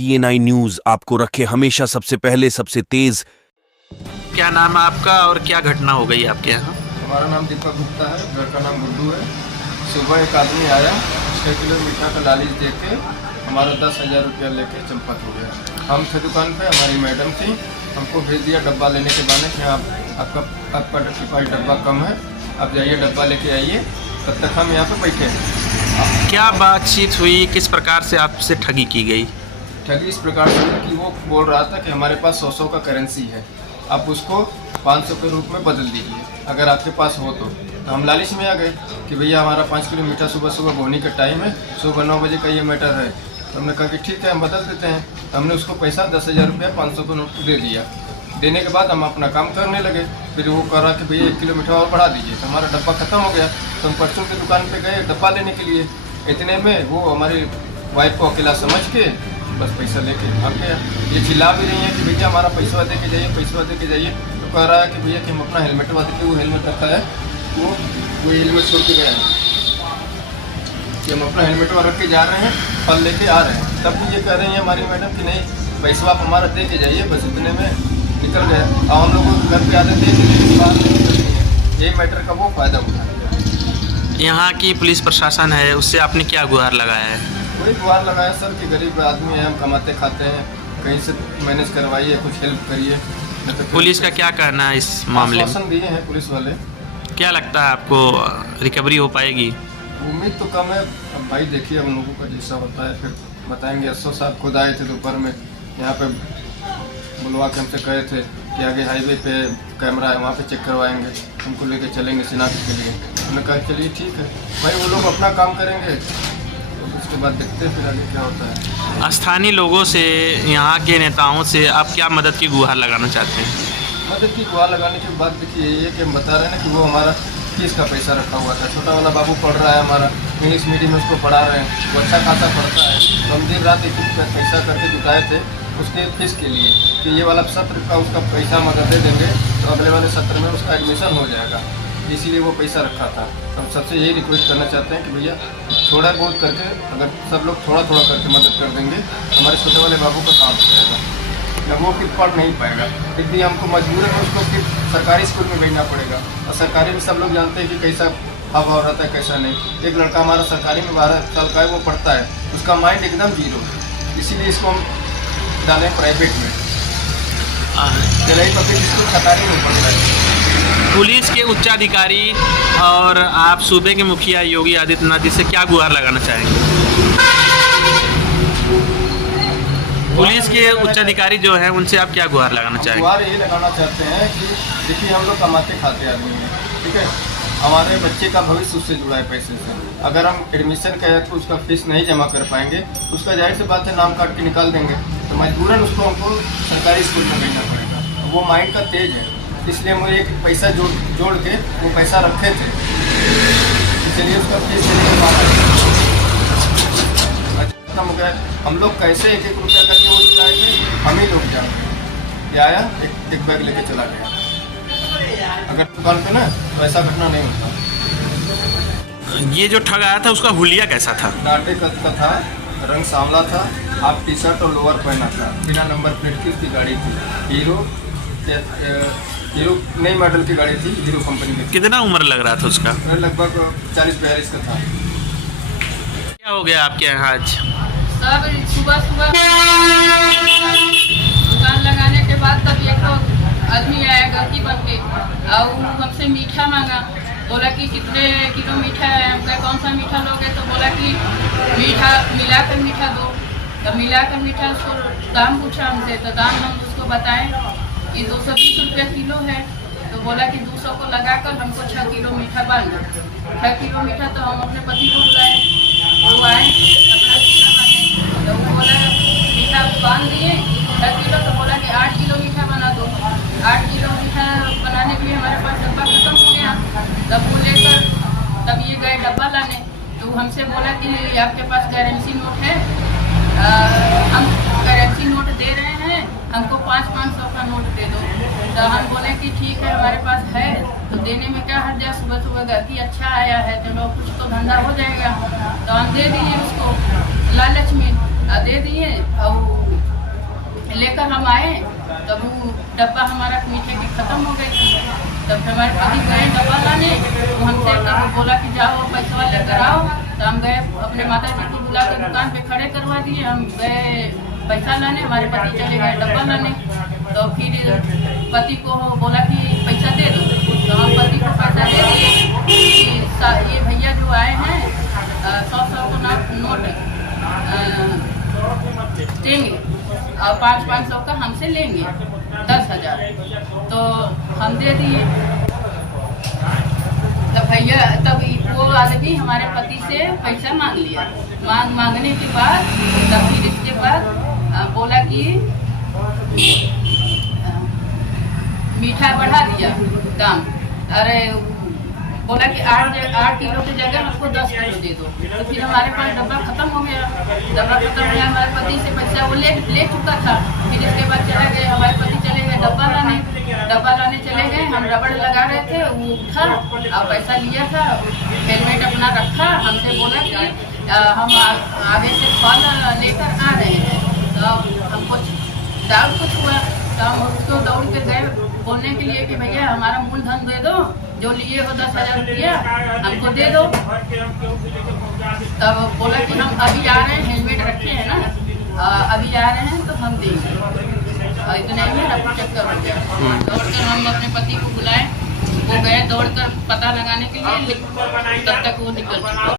CNI news आपको रखे हमेशा सबसे पहले, सबसे तेज। क्या नाम है आपका और क्या घटना हो गई आपके यहाँ? हमारा नाम दीपक गुप्ता है, घर का नाम गुड्डू है। सुबह एक आदमी आया, 6 किलो मीठा का लालच दे के हमारा 10,000 रुपया लेके चंपत हो गया। हम थे दुकान पे, हमारी मैडम थी, हमको भेज दिया डब्बा लेने के बहाने कि आपका डब्बा कम है, आप जाइए डब्बा लेके आइए, तब तक हम यहाँ पे बैठे हैं। क्या बातचीत हुई, किस प्रकार से आपसे ठगी की गई? ठगी इस प्रकार से हुई कि वो बोल रहा था कि हमारे पास 100 का करेंसी है, आप उसको 500 के रूप में बदल दीजिए अगर आपके पास हो तो। हम लालच में आ गए कि भैया हमारा 5 किलो मीठा सुबह सुबह बोनी का टाइम है, सुबह 9 बजे का ये मैटर है। तो हमने कहा कि ठीक है हम बदल देते हैं। तो हमने उसको पैसा 10,000 रुपया 500 का नोट दे दिया। देने के बाद हम अपना काम करने लगे। फिर वो कह रहा कि भैया 1 किलो मीठा और बढ़ा दीजिए। तो हमारा डब्बा ख़त्म हो गया। तो हम परचून की दुकान पे गए डब्बा लेने के लिए। इतने में वो हमारी वाइफ को अकेला समझ के बस पैसा लेके भाग गया। ये चिल्ला भी रही है कि भैया हमारा पैसा दे के जाइए, पैसा दे के जाइए। तो कह रहा है कि भैया कि हम अपना हेलमेट वाले के वो हेलमेट रखा है, वो हेलमेट छोड़ के गया कि हम अपना हेलमेट वहाँ रख के जा रहे हैं, फल लेके आ रहे हैं। तब भी ये कह रही है हमारी मैडम कि नहीं पैसा आप हमारा दे के जाइए। बस इतने में निकल गए। और हम लोगों को घर पे आते दे के बात नहीं करती है। ये मैटर का वो फ़ायदा उठा। यहाँ की पुलिस प्रशासन है, उससे आपने क्या गुहार लगाया है? कोई गुहार लगाया सर कि गरीब आदमी है, हम कमाते खाते हैं, कहीं से मैनेज करवाइए, कुछ हेल्प करिए। तो पुलिस का क्या कहना है इस मामले में? आश्वासन दिए हैं पुलिस वाले। क्या लगता है आपको रिकवरी हो पाएगी? उम्मीद तो कम है। अब भाई देखिए हम लोगों का जैसा होता है फिर बताएंगे। एसओ साहब खुद आए थे दोपहर में, यहाँ पे बुलवा के हमसे कहे थे कि आगे हाईवे पे कैमरा है, वहाँ पे चेक करवाएंगे, हमको लेके चलेंगे शिनाख्त के लिए। हमने कहा चलिए ठीक है भाई, वो लोग अपना काम करेंगे, तो उसके बाद देखते हैं फिर आगे क्या होता है। स्थानीय लोगों से, यहाँ के नेताओं से आप क्या मदद की गुहार लगाना चाहते हैं? मदद की गुहार लगाने के बाद देखिए ये कि हम बता रहे हैं ना कि वो हमारा फीस का पैसा रखा हुआ था। छोटा वाला बाबू पढ़ रहा है हमारा, इंग्लिश मीडियम में उसको पढ़ा रहे हैं, वो अच्छा खासा पढ़ता है। तो हम दिन रात एक पैसा करके जुटाए थे उसके फीस के लिए कि ये वाला सत्र का उसका पैसा हम अगर दे देंगे तो अगले वाले सत्र में उसका एडमिशन हो जाएगा, इसीलिए वो पैसा रखा था। तो हम सबसे यही रिक्वेस्ट करना चाहते हैं कि भैया थोड़ा बहुत करके, अगर सब लोग थोड़ा थोड़ा करके मदद कर देंगे, हमारे छोटे वाले बाबू का काम हो जाएगा। वो फिर पढ़ नहीं पाएगा, फिर भी हमको मजबूर है उसको फिर सरकारी स्कूल में भेजना पड़ेगा। और सरकारी में सब लोग जानते हैं कि कैसा हवा रहता है कैसा नहीं। एक लड़का हमारा सरकारी में 12 साल का है, वो पढ़ता है, उसका माइंड एकदम जीरो है, इसीलिए इसको हम डालें प्राइवेट में। जलाई पब्लिक स्कूल सरकारी में पढ़ता है। पुलिस के उच्चाधिकारी और आप सूबे के मुखिया योगी आदित्यनाथ जी से क्या गुहार लगाना चाहेंगे? पुलिस के उच्चाधिकारी जो हैं उनसे आप क्या गुहार लगाना चाहेंगे? गुहार यही लगाना चाहते हैं कि देखिए हम लोग कमाते खाते आदमी हैं, ठीक है, हमारे बच्चे का भविष्य उससे जुड़ा है पैसे से। अगर हम एडमिशन कहे तो उसका फीस नहीं जमा कर पाएंगे, उसका जाहिर सी बात है नाम काट के निकाल देंगे, तो मजबूरन उसको हमको सरकारी स्कूल में भेजना पड़ेगा। वो माइंड का तेज है, इसलिए हम एक पैसा जोड़ के वो पैसा रखे थे, इसलिए उसका फीस नहीं पा खत्म हो गया। हम लोग कैसे 1-1 रुपया करके वो जाएंगे, हम ही लोग जाएंगे। ये आया एक बैग लेके चला गया। अगर दुकान पे ना तो ऐसा घटना नहीं होता। ये जो ठग आया था उसका हुलिया कैसा था? डाटे कद का था, रंग सांवला था, हाफ टी शर्ट और लोअर पहना था, बिना नंबर प्लेट की उसकी गाड़ी थी। हीरो नई मॉडल की गाड़ी थी, हीरो कंपनी की। कितना उम्र लग रहा था उसका? लगभग 40-42 का था। क्या हो गया आपके यहाँ आज? सब सुबह दुकान लगाने के बाद तब एक आदमी आया गलती बन के और हमसे मीठा मांगा। बोला कि कितने किलो मीठा है, हम कहे कौन सा मीठा लोगे? तो बोला कि मीठा मिलाकर मीठा दो। तो मिलाकर मीठा उसको दाम पूछा हमसे, तो दाम हम उसको बताएं कि 220 रुपये किलो है। तो बोला कि 200 को लगाकर हमको 6 किलो मीठा बांध दो। 6 किलो मीठा तो हम अपने पति को बुलाए, वो आए अपना मीठा बांधे। तो वो बोला मीठा बांध दिए 6 किलो, तो बोला कि 8 किलो मीठा बना दो। 8 किलो मीठा बनाने के लिए हमारे पास डब्बा खत्म हो गया। तब वो लेकर तब ये गए डब्बा लाने, तो हमसे बोला कि आपके पास करेंसी नोट है? हम करेंसी नोट दे रहे हैं, हमको 500-500 का नोट दे दो। तो हम बोले कि ठीक है हमारे पास है, तो देने में क्या हर्ज है, सुबह सुबह गाहकी अच्छा आया है, चलो कुछ तो धंधा हो जाएगा। तो हम दे दिए उसको लालच में, दे दिए और आए तब वो डब्बा हमारा मीठे की ख़त्म हो गई थी। तब हमारे पति गए डब्बा लाने, तो हमसे तब बोला कि जाओ पैसा लेकर आओ। तो हम गए, अपने माता जी को बुला के दुकान पे खड़े करवा दिए। हम गए पैसा लाने, हमारे पति चले गए डब्बा लाने। तो फिर पति को बोला कि पैसा दे दो, तो हम पति को पैसा दे दिए कि ये भैया जो आए हैं 100 को नोट देंगे और 500 का हमसे लेंगे 10,000। तो हम दे दिए। तब भैया तब वो आदमी हमारे पति से पैसा मांग लिया। मांगने के बाद तब फिर इसके बाद बोला कि मीठा बढ़ा दिया दाम। अरे बोला कि 8 किलो की जगह हमको 10 किलो दे दो। तो फिर हमारे पास डब्बा खत्म हो गया। डब्बा खत्म हो गया, हमारे पति से पैसा वो ले चुका था। फिर इसके बाद चले गए, हमारे पति चले गए डब्बा लाने चले गए। हम रबड़ लगा रहे थे, वो उठा और पैसा लिया था, हेलमेट अपना रखा। हमसे बोला कि हम आगे से फल लेकर आ रहे हैं। तो हमको डाउट कुछ हुआ, तो हम उसको दौड़ के गए बोलने के लिए कि भैया हमारा मूलधन दे दो, जो लिए हो 10,000 रुपया हमको दे दो। तब बोला कि हम अभी आ रहे हैं, हेलमेट रखे हैं ना, अभी आ रहे हैं तो हम देंगे। और इतने में रफू चक्कर हो गया। दौड़कर हम अपने पति को बुलाए, वो गए दौड़कर पता लगाने के लिए, तब तक वो निकल चुका।